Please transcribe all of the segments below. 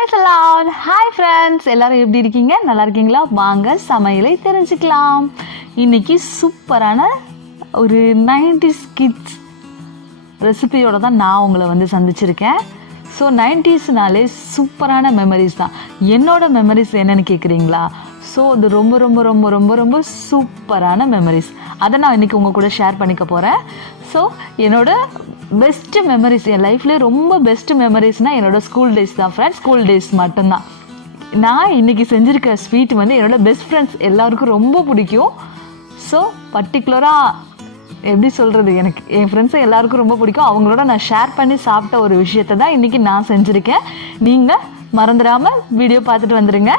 Praise the Lord. Hi friends, எல்லாரும் எப்படி இருக்கீங்க? நல்லா இருக்கீங்களா? வாங்க சமையலை தெரிஞ்சுக்கலாம். இன்னைக்கு சூப்பரான ஒரு 90s கிட்ஸ் ரெசிபியோட தான் நான் உங்களை சந்திச்சிருக்கேன். ஸோ 90ஸ்னாலே சூப்பரான மெமரிஸ் தான். என்னோட மெமரிஸ் என்னன்னு கேட்குறீங்களா? ஸோ அது ரொம்ப ரொம்ப ரொம்ப ரொம்ப ரொம்ப சூப்பரான மெமரிஸ். அதை நான் இன்றைக்கி உங்கள் கூட ஷேர் பண்ணிக்க போகிறேன். ஸோ என்னோட பெஸ்ட்டு மெமரிஸ், என் லைஃப்லேயே ரொம்ப பெஸ்ட்டு மெமரிஸ்னால் என்னோடய ஸ்கூல் டேஸ் தான் ஃப்ரெண்ட்ஸ். ஸ்கூல் டேஸ் மட்டும்தான். நான் இன்றைக்கி செஞ்சுருக்க ஸ்வீட் என்னோடய பெஸ்ட் ஃப்ரெண்ட்ஸ் எல்லாருக்கும் ரொம்ப பிடிக்கும். ஸோ பர்டிகுலராக எப்படி சொல்கிறது, எனக்கு என் ஃப்ரெண்ட்ஸை எல்லாருக்கும் ரொம்ப பிடிக்கும். அவங்களோட நான் ஷேர் பண்ணி சாப்பிட்ட ஒரு விஷயத்தை தான் இன்றைக்கி நான் செஞ்சுருக்கேன். நீங்கள் மறந்துடாமல் வீடியோ பார்த்துட்டு வந்துடுங்க.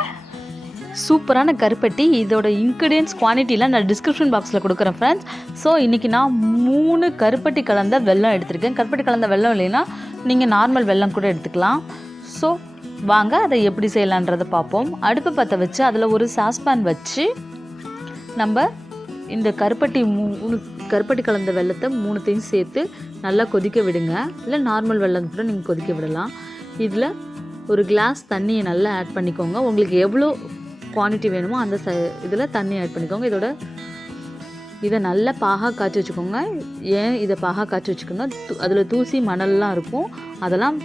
சூப்பரான கருப்பட்டி. இதோட இன்க்ரீடியன்ஸ் குவான்டிட்டிலாம் நான் டிஸ்கிரிப்ஷன் பாக்ஸில் கொடுக்குறேன் ஃப்ரெண்ட்ஸ். ஸோ இன்றைக்கி நான் 3 கருப்பட்டி கலந்த வெல்லம் எடுத்திருக்கேன். கருப்பட்டி கலந்த வெல்லம் இல்லைன்னா நீங்கள் நார்மல் வெல்லம் கூட எடுத்துக்கலாம். ஸோ வாங்க அதை எப்படி செய்யலான்றதை பார்ப்போம். அடுப்பு பற்ற வச்சு அதில் ஒரு சாஸ்பேன் வச்சு நம்ம இந்த கருப்பட்டி கலந்த வெல்லத்தை 3த்தையும் சேர்த்து நல்லா கொதிக்க விடுங்க. இல்லை நார்மல் வெல்லம் கூட நீங்கள் கொதிக்க விடலாம். இதில் ஒரு கிளாஸ் தண்ணியை நல்லா ஆட் பண்ணிக்கோங்க. உங்களுக்கு எவ்வளோ குவான்டிட்டி வேணுமோ அந்த இதில் தண்ணி ஆட் பண்ணிக்கோங்க. இதை நல்லா பாகா காய்ச்சி வச்சுக்கோங்க. ஏன் இதை பாகா காய்ச்சி வச்சுக்கோங்க, அதில் தூசி மணல்லாம் இருக்கும், அதெல்லாம்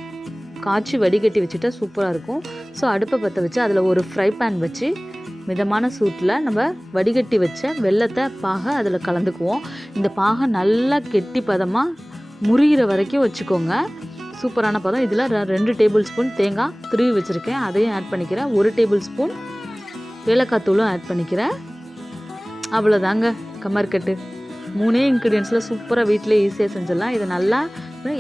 காய்ச்சி வடிகட்டி வச்சுட்டா சூப்பராக இருக்கும். ஸோ அடுப்பை பற்ற வச்சு அதில் ஒரு ஃப்ரை பேன் வச்சு மிதமான சூட்டில் நம்ம வடிகட்டி வச்ச வெல்லத்தை பாகை அதில் கலந்துக்குவோம். இந்த பாகை நல்லா கெட்டி பதமாக முறிகிற வரைக்கும் வச்சுக்கோங்க. சூப்பரான பதம். இதில் 2 டேபிள் ஸ்பூன் தேங்காய் துருவி வச்சுருக்கேன், அதையும் ஆட் பண்ணிக்கிறேன். 1 டேபிள் ஸ்பூன் ஏலக்காய் தூளும் ஆட் பண்ணிக்கிறேன். அவ்வளோதாங்க கமர்கட்டு. 3 இன்க்ரீடியன்ஸில் சூப்பராக வீட்டிலே ஈஸியாக செஞ்சிடலாம். இது நல்லா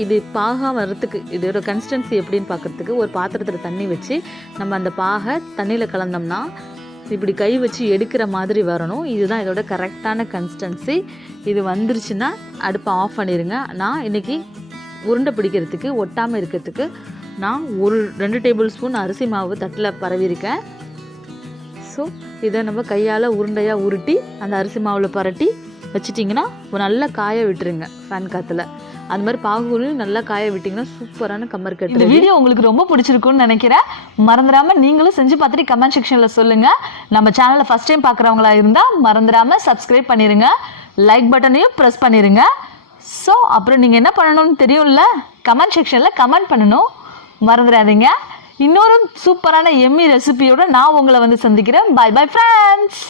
இது பாகா வர்றதுக்கு, இதோட கன்சிஸ்டன்சி எப்படின்னு பார்க்குறதுக்கு ஒரு பாத்திரத்தில் தண்ணி வச்சு நம்ம அந்த பாகை தண்ணியில் கலந்தோம்னா இப்படி கை வச்சு எடுக்கிற மாதிரி வரணும். இதுதான் இதோட கரெக்டான கன்சிஸ்டன்சி. இது வந்துருச்சுன்னா அடுப்பை ஆஃப் பண்ணிடுங்க. நான் இன்றைக்கி உருண்டை பிடிக்கிறதுக்கு ஒட்டாமல் இருக்கிறதுக்கு நான் 2 டேபிள் ஸ்பூன் அரிசி மாவு தட்டில் பரவியிருக்கேன். ஸோ இதை நம்ம கையால் உருண்டையாக உருட்டி அந்த அரிசி மாவில் பரட்டி வச்சிட்டிங்கன்னா நல்லா காய விட்டுருங்க ஃபேன் காற்றுல. அந்த மாதிரி பாகுலையும் நல்லா காய விட்டிங்கன்னா சூப்பரான கமர்கட்டு. இந்த வீடியோ உங்களுக்கு ரொம்ப பிடிச்சிருக்குன்னு நினைக்கிறேன். மறந்துடாமல் நீங்களும் செஞ்சு பார்த்துட்டு கமெண்ட் செக்ஷனில் சொல்லுங்கள். நம்ம சேனலை ஃபஸ்ட் டைம் பார்க்குறவங்களா இருந்தால் மறந்துடாமல் சப்ஸ்கிரைப் பண்ணிடுங்க, லைக் பட்டனையும் ப்ரெஸ் பண்ணிடுங்க. ஸோ அப்புறம் நீங்கள் என்ன பண்ணணும்னு தெரியும்ல, கமெண்ட் செக்ஷனில் கமெண்ட் பண்ணணும் மறந்துடாதீங்க. இன்னொரு சூப்பரான எம்மி ரெசிபியோட நான் உங்களை சந்திக்கிறேன். Bye bye friends.